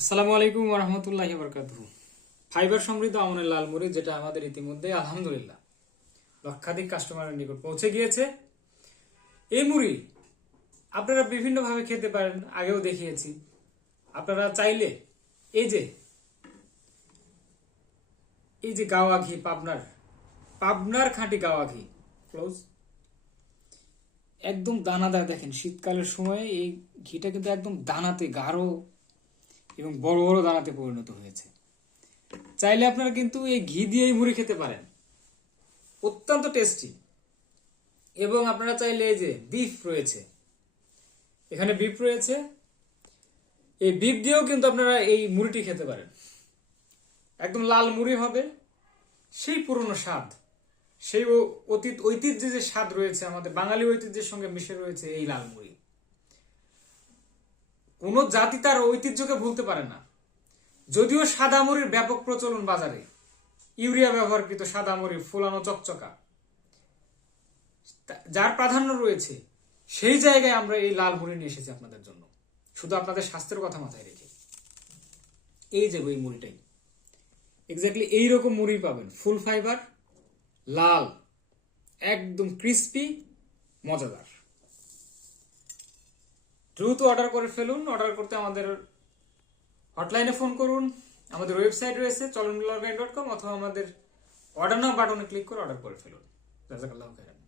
আসসালামু আলাইকুম ওয়া রাহমাতুল্লাহি ওয়া বারাকাতুহু। ফাইবার সমৃদ্ধ আমনের লাল মুড়ি, যেটা আমাদের ইতিমধ্যে আলহামদুলিল্লাহ লক্ষাধিক কাস্টমারের নিকট পৌঁছে গিয়েছে। এই মুড়ি আপনারা বিভিন্নভাবে খেতে পারেন, আগেও দেখিয়েছি। আপনারা চাইলে এই যে এই যে গাওয়া ঘি, পাবনার পাবনার খাঁটি গাওয়া ঘি, ক্লোজ, একদম দানাদার। দেখেন শীতকালের সময় এই ঘিটা কিন্তু একদম দানাতে গাঢ় এবং বড় বড় দানাতে পরিণত হয়েছে। চাইলে আপনারা কিন্তু এই ঘি দিয়েই মুড়ি খেতে পারেন, অত্যন্ত টেস্টি। এবং আপনারা চাইলে এই যে বিফ রয়েছে, এখানে বিফ রয়েছে, এই বিফ দিয়েও কিন্তু আপনারা এই মুড়িটি খেতে পারেন। একদম লাল মুড়ি হবে, সেই পুরনো স্বাদ, সেই অতীত ঐতিহ্যে যে স্বাদ রয়েছে, আমাদের বাঙালি ঐতিহ্যের সঙ্গে মিশে রয়েছে এই লাল মুড়ি। কোনো জাতি তার ঐতিহ্যকে ভুলতে পারে না। যদিও সাদা মুড়ির ব্যাপক প্রচলন বাজারে, ইউরিয়া ব্যবহারকৃত সাদা মুড়ি ফোলানো চকচকা যার প্রাধান্য রয়েছে, সেই জায়গায় আমরা এই লাল মুড়ি নিয়ে এসেছি আপনাদের জন্য, শুধু আপনাদের স্বাস্থ্যের কথা মাথায় রেখে। এই যে ওই মুড়িটাই, এক্স্যাক্টলি এইরকম মুড়ি পাবেন, ফুল ফাইবার, লাল, একদম ক্রিস্পি, মজাদার। দ্রুত অর্ডার করে ফেলুন। অর্ডার করতে আমাদের হটলাইনে ফোন করুন, আমাদের ওয়েবসাইট রয়েছে চলনবিল অর্গানিক.com, অথবা আমাদের অর্ডার নাও বাটনে ক্লিক করে অর্ডার করে ফেলুন। জাযাকাল্লাহু খাইরান।